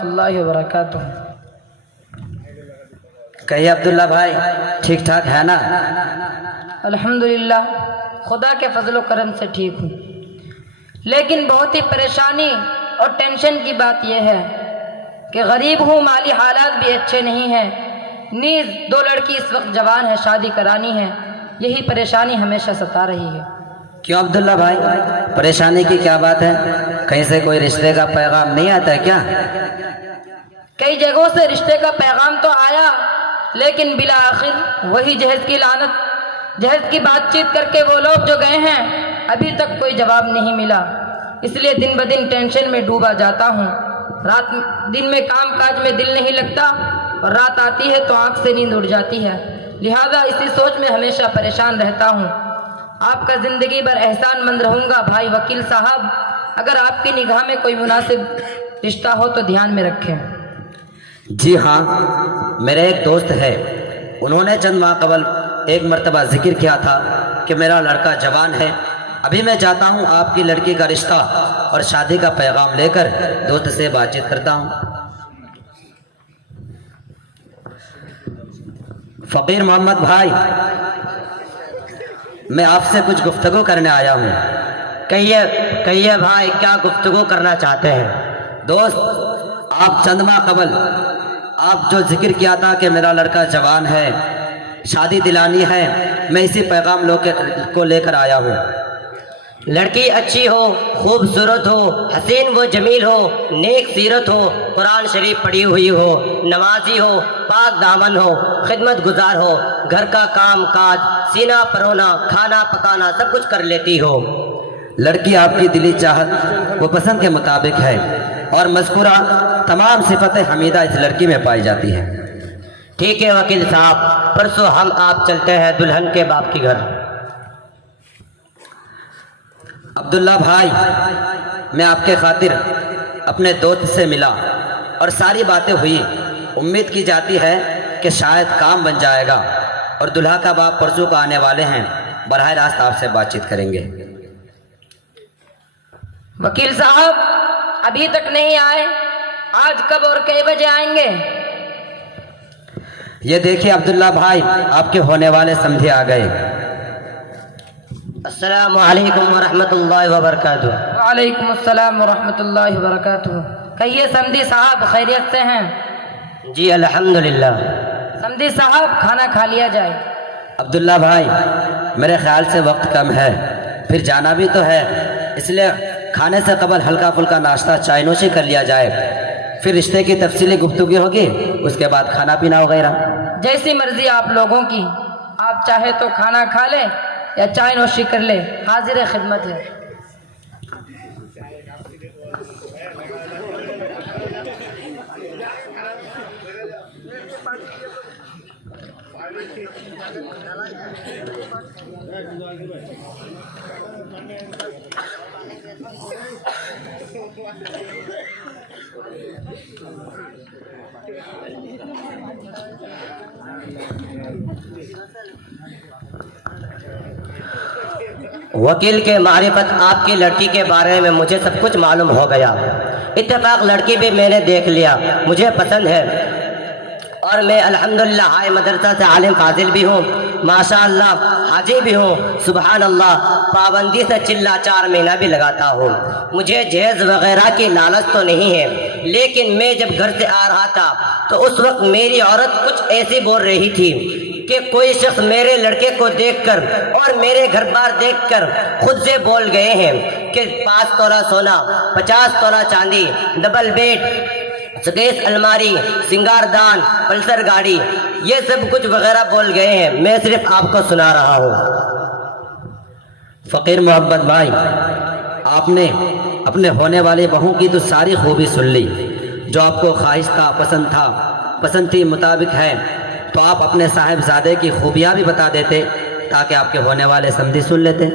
اللہ وبرکاتہ۔ کہیے عبداللہ بھائی، ٹھیک ٹھاک ہے نا؟ الحمدللہ خدا کے فضل و کرم سے ٹھیک ہوں، لیکن بہت ہی پریشانی اور ٹینشن کی بات یہ ہے کہ غریب ہوں، مالی حالات بھی اچھے نہیں ہیں، نیز 2 لڑکی اس وقت جوان ہے، شادی کرانی ہے، یہی پریشانی ہمیشہ ستا رہی ہے۔ کیوں عبداللہ بھائی، پریشانی کی کیا بات ہے؟ کہیں سے کوئی رشتے کا پیغام نہیں آتا ہے کیا؟ کئی جگہوں سے رشتے کا پیغام تو آیا، لیکن بالآخر وہی جہیز کی لعنت، جہیز کی بات چیت کر کے وہ لوگ جو گئے ہیں ابھی تک کوئی جواب نہیں ملا، اس لیے دن بدن ٹینشن میں ڈوبا جاتا ہوں۔ دن میں کام کاج میں دل نہیں لگتا اور رات آتی ہے تو آنکھ سے نیند اڑ جاتی ہے، لہذا اسی سوچ میں ہمیشہ پریشان رہتا ہوں۔ آپ کا زندگی بھر احسان مند رہوں گا بھائی وکیل صاحب، اگر آپ کی نگاہ میں کوئی مناسب رشتہ ہو تو دھیان میں رکھیں۔ جی ہاں، میرے ایک دوست ہے، انہوں نے چند ماہ قبل ایک مرتبہ ذکر کیا تھا کہ میرا لڑکا جوان ہے، ابھی میں چاہتا ہوں آپ کی لڑکی کا رشتہ اور شادی کا پیغام لے کر دوست سے بات چیت کرتا ہوں۔ فقیر محمد بھائی، میں آپ سے کچھ گفتگو کرنے آیا ہوں۔ کہیے بھائی، کیا گفتگو کرنا چاہتے ہیں؟ دوست، آپ چند ماہ قبل آپ جو ذکر کیا تھا کہ میرا لڑکا جوان ہے، شادی دلانی ہے، میں اسی پیغام کو لے کر آیا ہوں۔ لڑکی اچھی ہو، خوبصورت ہو، حسین و جمیل ہو، نیک سیرت ہو، قرآن شریف پڑھی ہوئی ہو، نمازی ہو، پاک دامن ہو، خدمت گزار ہو، گھر کا کام کاج، سینا پرونا، کھانا پکانا سب کچھ کر لیتی ہو۔ لڑکی آپ کی دلی چاہت و پسند کے مطابق ہے اور مذکورہ تمام صفتیں حمیدہ اس لڑکی میں پائی جاتی ہیں۔ ٹھیک ہے وکیل صاحب، پرسوں ہم آپ چلتے ہیں دلہن کے باپ کے گھر۔ عبداللہ بھائی، میں آپ کے خاطر اپنے دوست سے ملا اور ساری باتیں ہوئی، امید کی جاتی ہے کہ شاید کام بن جائے گا اور دلہا کا باپ پرسوں کو آنے والے ہیں، براہ راست آپ سے بات چیت کریں گے۔ وکیل صاحب ابھی تک نہیں آئے، آج کب اور کئی بجے آئیں گے؟ یہ دیکھیے عبداللہ بھائی، آپ کے ہونے والے سمدھے آ گئے۔ السلام علیکم ورحمۃ اللہ وبرکاتہ۔ وعلیکم السلام ورحمۃ اللہ وبرکاتہ۔ کہیے سمدھی صاحب خیریت سے ہیں؟ جی الحمدللہ۔ سمدھی صاحب کھانا کھا لیا جائے۔ عبداللہ بھائی، میرے خیال سے وقت کم ہے، پھر جانا بھی تو ہے، اس لیے کھانے سے قبل ہلکا پھلکا ناشتہ چائے نوشی کر لیا جائے، پھر رشتے کی تفصیلی گفتگو ہوگی، اس کے بعد کھانا پینا وغیرہ۔ جیسی مرضی آپ لوگوں کی، آپ چاہے تو کھانا کھا لیں یا چائے نوشی کر لیں، حاضر خدمت ہے۔ وکیل کے معرفت آپ کی لڑکی کے بارے میں مجھے سب کچھ معلوم ہو گیا، اتفاق لڑکی بھی میں نے دیکھ لیا، مجھے پسند ہے اور میں الحمدللہ ہائی مدرسہ سے عالم فاضل بھی ہوں، ماشاءاللہ حاجی بھی ہوں، سبحان اللہ، پابندی سے چلا 4 مہینہ بھی لگاتا ہوں۔ مجھے جہیز وغیرہ کی لالچ تو نہیں ہے، لیکن میں جب گھر سے آ رہا تھا تو اس وقت میری عورت کچھ ایسی بول رہی تھی کہ کوئی شخص میرے لڑکے کو دیکھ کر اور میرے گھر بار دیکھ کر خود سے بول گئے ہیں کہ 5 تولہ سونا، 50 تولہ چاندی، ڈبل بیڈ، سکیس الماری، سنگار دان، پلسر گاڑی، یہ سب کچھ وغیرہ بول گئے ہیں، میں صرف آپ کو سنا رہا ہوں۔ فقیر محمد بھائی، آپ نے اپنے ہونے والے بہو کی تو ساری خوبی سن لی، جو آپ کو خواہش تھا، پسند تھی، مطابق ہے، تو آپ اپنے صاحبزادے کی خوبیاں بھی بتا دیتے تاکہ آپ کے ہونے والے سمدھی سن لیتے۔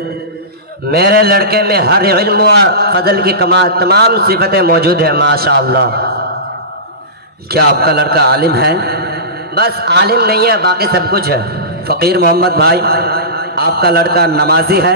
میرے لڑکے میں ہر علم و فضل کی تمام صفتیں موجود ہیں، ماشاءاللہ۔ کیا آپ کا لڑکا عالم ہے؟ بس عالم نہیں ہے، باقی سب کچھ ہے۔ فقیر محمد بھائی، آپ کا لڑکا نمازی ہے؟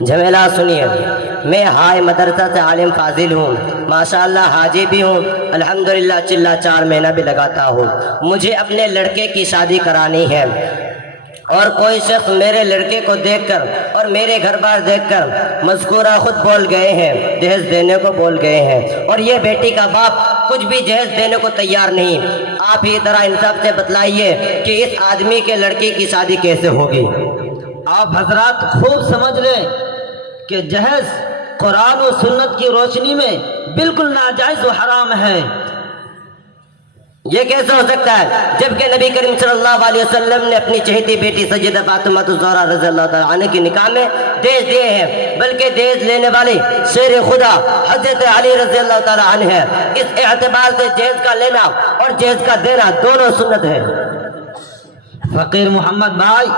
جمیلہ سنیے، میں ہائی مدرسہ سے عالم فاضل ہوں، ماشاءاللہ حاجی بھی ہوں، الحمدللہ چلہ 4 مہینہ بھی لگاتا ہوں۔ مجھے اپنے لڑکے کی شادی کرانی ہے، اور کوئی شخص میرے لڑکے کو دیکھ کر اور میرے گھر بار دیکھ کر مذکورہ خود بول گئے ہیں، جہیز دینے کو بول گئے ہیں، اور یہ بیٹی کا باپ کچھ بھی جہیز دینے کو تیار نہیں۔ آپ ہی طرح انصاف سے بتلائیے کہ اس آدمی کے لڑکی کی شادی کیسے ہوگی؟ آپ حضرات خوب سمجھ لیں کہ جہیز قرآن و سنت کی روشنی میں بالکل ناجائز و حرام ہے۔ یہ کیسے ہو سکتا ہے جبکہ نبی کریم صلی اللہ علیہ وسلم نے اپنی چہیتی بیٹی سیدہ فاطمہ الزہرا رضی اللہ تعالیٰ عنہ کے نکاح میں دہیج دیے ہیں، بلکہ دہیج لینے والی شیر خدا حضرت علی رضی اللہ تعالیٰ عنہ ہے۔ اس اعتبار سے جہیز کا لینا اور جہیز کا دینا دونوں سنت ہے۔ فقیر محمد بھائی،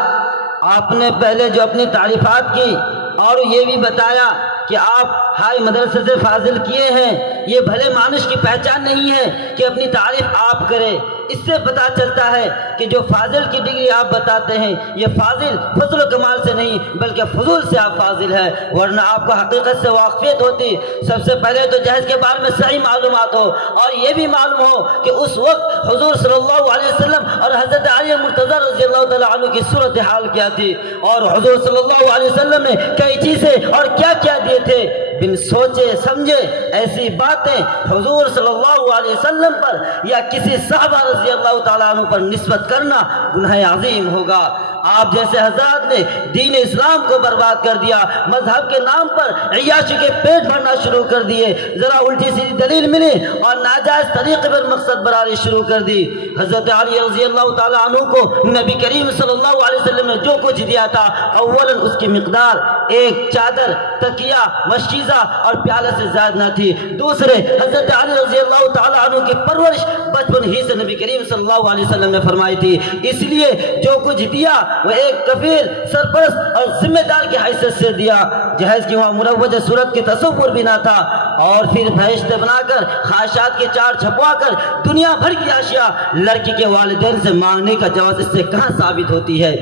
آپ نے پہلے جو اپنی تعریفات کی اور یہ بھی بتایا کہ آپ ہائی مدرسے سے فاضل کیے ہیں، یہ بھلے مانش کی پہچان نہیں ہے کہ اپنی تعریف آپ کریں۔ اس سے پتہ چلتا ہے کہ جو فاضل کی ڈگری آپ بتاتے ہیں یہ فاضل فضل و کمال سے نہیں بلکہ فضول سے آپ فاضل ہے، ورنہ آپ کو حقیقت سے واقفیت ہوتی۔ سب سے پہلے تو جہیز کے بارے میں صحیح معلومات ہو، اور یہ بھی معلوم ہو کہ اس وقت حضور صلی اللہ علیہ وسلم اور حضرت علی مرتضی رضی اللہ تعالیٰ عنہ کی صورتحال کیا تھی، اور حضور صلی اللہ علیہ وسلم نے کئی چیزیں اور کیا کیا دیے تھے۔ بن سوچے سمجھے ایسی باتیں حضور صلی اللہ علیہ وسلم پر یا کسی صحابہ رضی اللہ تعالیٰ عنہ پر نسبت کرنا گناہ عظیم ہوگا۔ آپ جیسے حضرات نے دین اسلام کو برباد کر دیا، مذہب کے نام پر عیاشی کے پیٹ بھرنا شروع کر دیے، ذرا الٹی سیدھی دلیل ملی اور ناجائز طریقے پر مقصد براری شروع کر دی۔ حضرت علی رضی اللہ تعالیٰ عنہ کو نبی کریم صلی اللہ علیہ وسلم نے جو کچھ دیا تھا، اولاً اس کی مقدار ایک چادر، تکیہ، مشکیزہ اور پیالہ سے زیادہ نہ تھی۔ دوسرے، حضرت علی رضی اللہ تعالیٰ عنہ کی پرورش بچپن ہی سے نبی کریم صلی اللہ علیہ وسلم نے فرمائی تھی، اس لیے جو کچھ دیا وہ ایک کفیل، سرپرست اور ذمہ دار کی حیثیت سے دیا۔ جہیز کی وہاں مروج صورت کی تصور بھی نہ تھا، اور پھر بہشتے بنا کر خواہشات کے چار چھپوا کر دنیا بھر کی اشیاء لڑکی کے والدین سے مانگنے کا جواز اس سے کہاں ثابت ہوتی ہے؟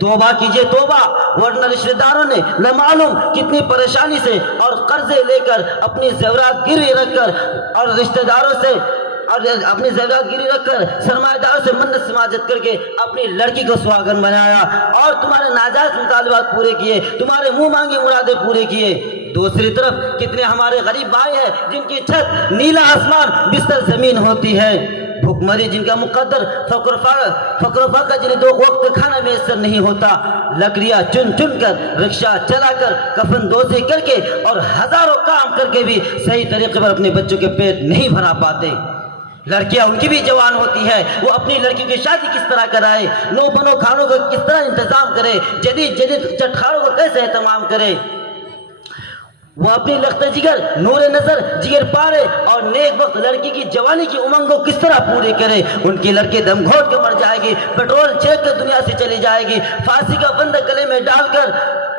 توبہ کیجئے توبہ، ورنہ رشتہ داروں نے نہ معلوم کتنی پریشانی سے اور قرضے لے کر اپنی زیورات گروی رکھ کر اور رشتہ داروں سے اور اپنی زیورات گروی رکھ کر سرمایہ داروں سے منت سماجت کر کے اپنی لڑکی کو سہاگن بنایا اور تمہارے ناجائز مطالبات پورے کیے، تمہارے منہ مانگی مرادیں پورے کیے۔ دوسری طرف کتنے ہمارے غریب بھائی ہیں جن کی چھت نیلا آسمان بستر زمین ہوتی ہے، بھوک مری جن کا مقدر فقر و فاقہ جنہیں 2 وقت کھانا میسر نہیں ہوتا، لکڑیاں چن چن کر، رکشہ چلا کر، کفن دوزی کر کے اور ہزاروں کام کر کے بھی صحیح طریقے پر اپنے بچوں کے پیٹ نہیں بھرا پاتے۔ لڑکیاں ان کی بھی جوان ہوتی ہے، وہ اپنی لڑکی کی شادی کس طرح کرائے، نو بنو کھانوں کا کس طرح انتظام کرے، جدید چٹخاروں کا کیسے اہتمام کرے۔ وہ اپنی لخت جگر، نور نظر، جگر پارے اور نیک وقت لڑکی کی جوانی کی امنگ کو کس طرح پوری کرے۔ ان کی لڑکی دم گھوٹ کے مر جائے گی، پیٹرول چھینک کر دنیا سے چلی جائے گی، پھانسی کا بندہ گلے میں ڈال کر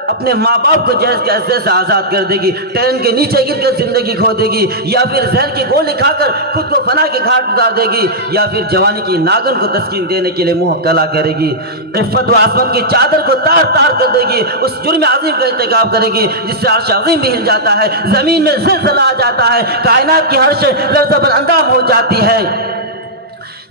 اپنے ماں باپ کو جہیز کے عہدے سے آزاد کر دے گی، ٹرین کے نیچے گر کر زندگی کھو دے گی، یا پھر زہر کی گولی کھا کر خود کو فنا کے گھاٹ اتار دے گی، یا پھر جوانی کی ناگن کو تسکین دینے کے لیے منہ کلا کرے گی، عفت و عصمت کی چادر کو تار تار کر دے گی، اس جرم عظیم کا ارتکاب کرے گی جس سے عرش عظیم بھی ہل جاتا ہے، زمین میں زلزلہ آ جاتا ہے، کائنات کی ہر شے لرزہ بر اندام ہو جاتی ہے،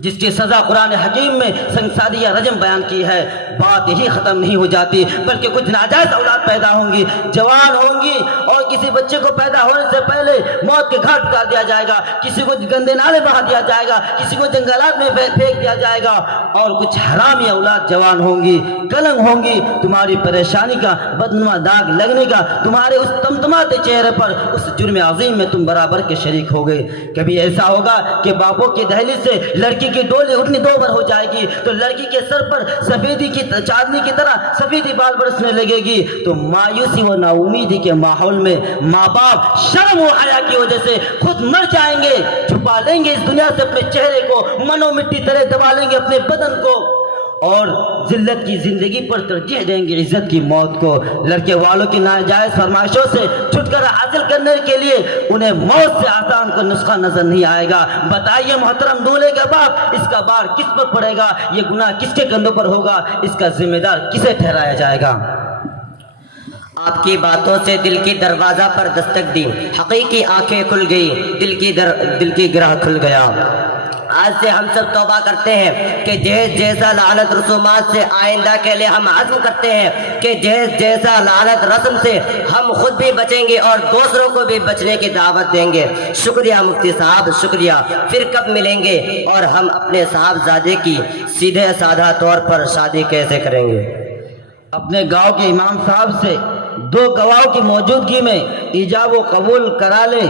جس کی سزا قرآن حکیم میں سنگساری یا رجم بیان کی ہے۔ بات یہی ختم نہیں ہو جاتی بلکہ کچھ ناجائز اولاد پیدا ہوں گی، جوان ہوں گی، اور کسی بچے کو پیدا ہونے سے پہلے موت کے گھاٹ اتار دیا جائے گا، کسی کو گندے نالے بہا دیا جائے گا، کسی کو جنگلات میں پھینک دیا جائے گا، اور کچھ حرامی اولاد جوان ہوں گی، کلنگ ہوں گی۔ تمہاری پریشانی کا بدنما داغ لگنے کا تمہارے اس تمتماتے چہرے پر اس جرم عظیم میں تم برابر کے شریک ہو گئے۔ کبھی ایسا ہوگا کہ باپوں کی دہلیز سے لڑکی کی ڈولی اٹھنی 2 بار ہو جائے گی تو لڑکی کے سر پر سفیدی کی چاندنی کی طرح سفیدی بال برسنے لگے گی، تو مایوسی و نا امیدی کے ماحول میں ماں باپ شرم و حیا کی وجہ سے خود مر جائیں گے، چھپا لیں گے اس دنیا سے اپنے چہرے کو، منو مٹی طرح دبا لیں گے اپنے بدن کو، اور ذلت کی زندگی پر ترجیح دیں گے عزت کی موت کو۔ لڑکے والوں کی ناجائز فرمائشوں سے چھٹکارا حاصل کرنے کے لیے انہیں موت سے آسان کا نسخہ نظر نہیں آئے گا۔ بتائیے محترم دولہے کا باپ، اس کا بار کس پر پڑے گا؟ یہ گناہ کس کے کندھوں پر ہوگا؟ اس کا ذمہ دار کسے ٹھہرایا جائے گا؟ آپ کی باتوں سے دل کی دروازہ پر دستک دی، حقیقی آنکھیں کھل گئی، دل کی گرہ کھل گیا۔ آج سے ہم سب توبہ کرتے ہیں کہ جہیز جیسا لعنت رسومات سے آئندہ کے لیے ہم عزم کرتے ہیں کہ جہیز جیسا لعنت رسم سے ہم خود بھی بچیں گے اور دوسروں کو بھی بچنے کی دعوت دیں گے۔ شکریہ مفتی صاحب، شکریہ۔ پھر کب ملیں گے اور ہم اپنے صاحبزادے کی سیدھے سادہ طور پر شادی کیسے کریں گے؟ اپنے گاؤں کے امام صاحب سے 2 گواہوں کی موجودگی میں ایجاب و قبول کرا لیں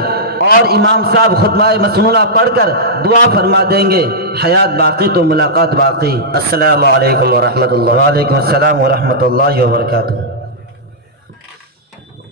اور امام صاحب خطبہ مسنونہ پڑھ کر دعا فرما دیں گے۔ حیات باقی تو ملاقات باقی۔ السلام علیکم ورحمۃ اللہ۔ وعلیکم السلام ورحمۃ اللہ وبرکاتہ۔